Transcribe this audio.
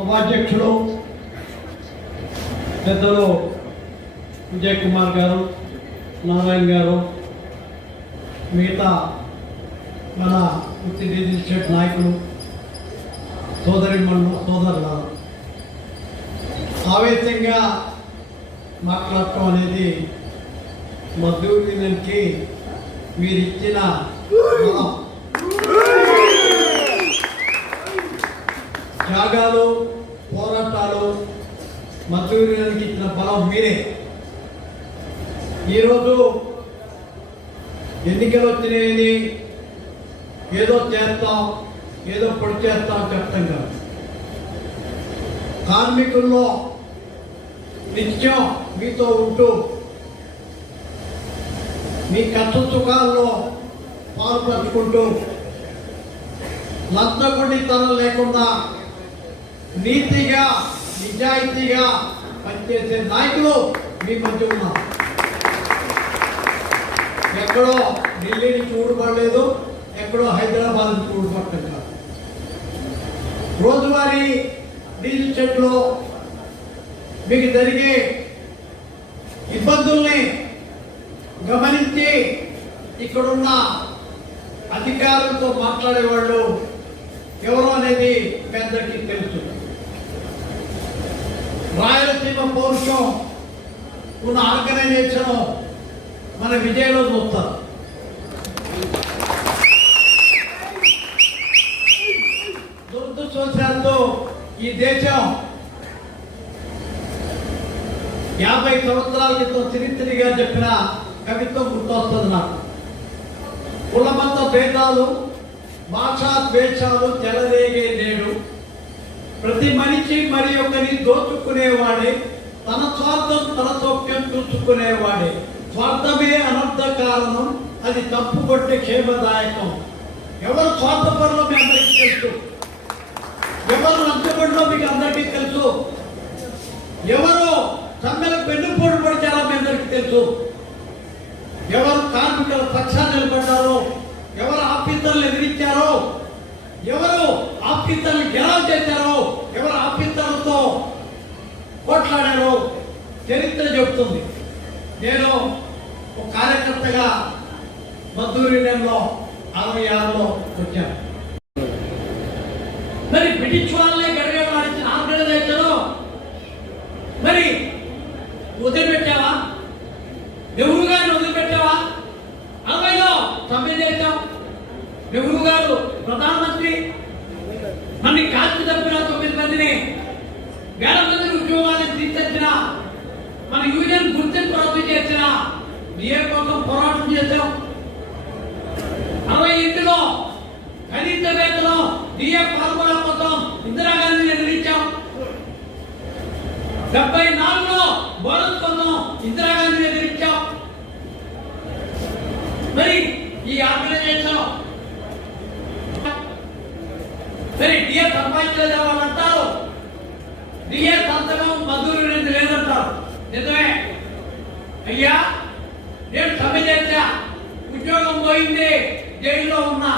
ఉపాధ్యక్షులు పెద్దలు విజయ్ కుమార్ గారు, నారాయణ గారు, మిగతా మన వృత్తి డిజిటల్ నాయకులు, సోదరులు ఆవేశంగా మాట్లాడటం అనేది మద్దూరు యూనియన్కి మీరు ఇచ్చిన త్యాగాలు, పోరాటాలు, మద్దూరు యూనియన్కి ఇచ్చిన బలం మీరే. ఈరోజు ఎన్నికలు వచ్చినాయని ఏదో చేస్తాం, ఏదో పొడి చేస్తాం చెప్తాం కాదు. కార్మికుల్లో నిత్యం మీతో ఉంటూ మీ కష్ట సుఖాల్లో పాల్పంచుకుంటూ లంచగొండితనం లేకుండా నీతిగా నిజాయితీగా పనిచేసే నాయకులు మీ మధ్య ఉన్నారు. ఎక్కడో ఢిల్లీ నుంచి ఊడిపడలేదు, ఎక్కడో హైదరాబాద్ నుంచి ఊడిపడటం కాదు. రోజువారీ డీజిల్ చెట్లు మీకు జరిగే ఇబ్బందుల్ని గమనించి ఇక్కడున్న అధికారులతో మాట్లాడేవాళ్ళు ఎవరో అనేది మీ అందరికీ తెలుసు. రాయలసీమ పౌరుషం ఉన్న ఆర్గనైజేషన్ మన విజయలో చూస్తారు. దురదృష్టవశాత్తు ఈ దేశం 50 సంవత్సరాల క్రితం చరిత్ర గారు చెప్పిన కవిత్వం గుర్తొస్తుంది నాకు. కులమత భేదాలు, భాషా ద్వేషాలు చెలరేగే నేడు ప్రతి మనిషి మరి ఒకరిని దోచుకునేవాడే, తన స్వార్థం తన సౌఖ్యం చూసుకునేవాడే. స్వార్థమే అనర్థ కారణం, అది తప్పుకొట్టే క్షేమదాయకం. ఎవరు స్వార్థపరులో మీ అందరికీ తెలుసు, ఎవరు లంచగొండలో మీకు అందరికీ తెలుసు, ఎవరు సమ్మెలకు వెన్నుపోటు పడిచారో మీ అందరికీ తెలుసు, ఎవరు కార్మికుల పక్షాన్ని నిలబడ్డారో, ఎవరు ఆఫీసర్లు ఎదిరించారో, ఎవరు ఆఫీసర్లు గెలవ చేశారో, ఎవరు ఆఫీసర్లతో పోట్లాడారో చరిత్ర చెబుతుంది. నేను ఒక కార్యకర్తగా మద్దూరు యూనియన్లో 66లో వచ్చాను. మరి బ్రిటిష్ వాళ్ళే గడగడలాడించిన ఆర్గనైజేషన్ మరి వదిలిపెట్టావా? నెహ్రూ గారిని వదిలిపెట్టావా? 60లో సమ్మె చేశాం. నెహ్రూ గారు ప్రధానమంత్రి, మనని కాల్చి తప్పిన 9 మందిని, వేల మందిని ఉద్యోగాలను తీర్చిన, మన యూనియన్ గుర్తింపు రద్దు చేసిన, డిఏ కోసం పోరాటం చేశాం. 68లో కనీస వేతనం డిఏ ఫార్ములా కోసం ఇందిరాగాంధీని ఎదిరించాం. 74లో బోనస్ కోసం ఇందిరాగాంధీని ఎదిరించాం. మరి ఈ ఆర్గనైజేషన్ సరే డిఏ సంపాదించలేదు వాళ్ళు అంటారు, డిఏ సంతకం మద్దూరు యూనియన్ లేదంటారు. నిజమే అయ్యా, నేను సమ్మె చేశా, ఉద్యోగం పోయింది, జైల్లో ఉన్నా.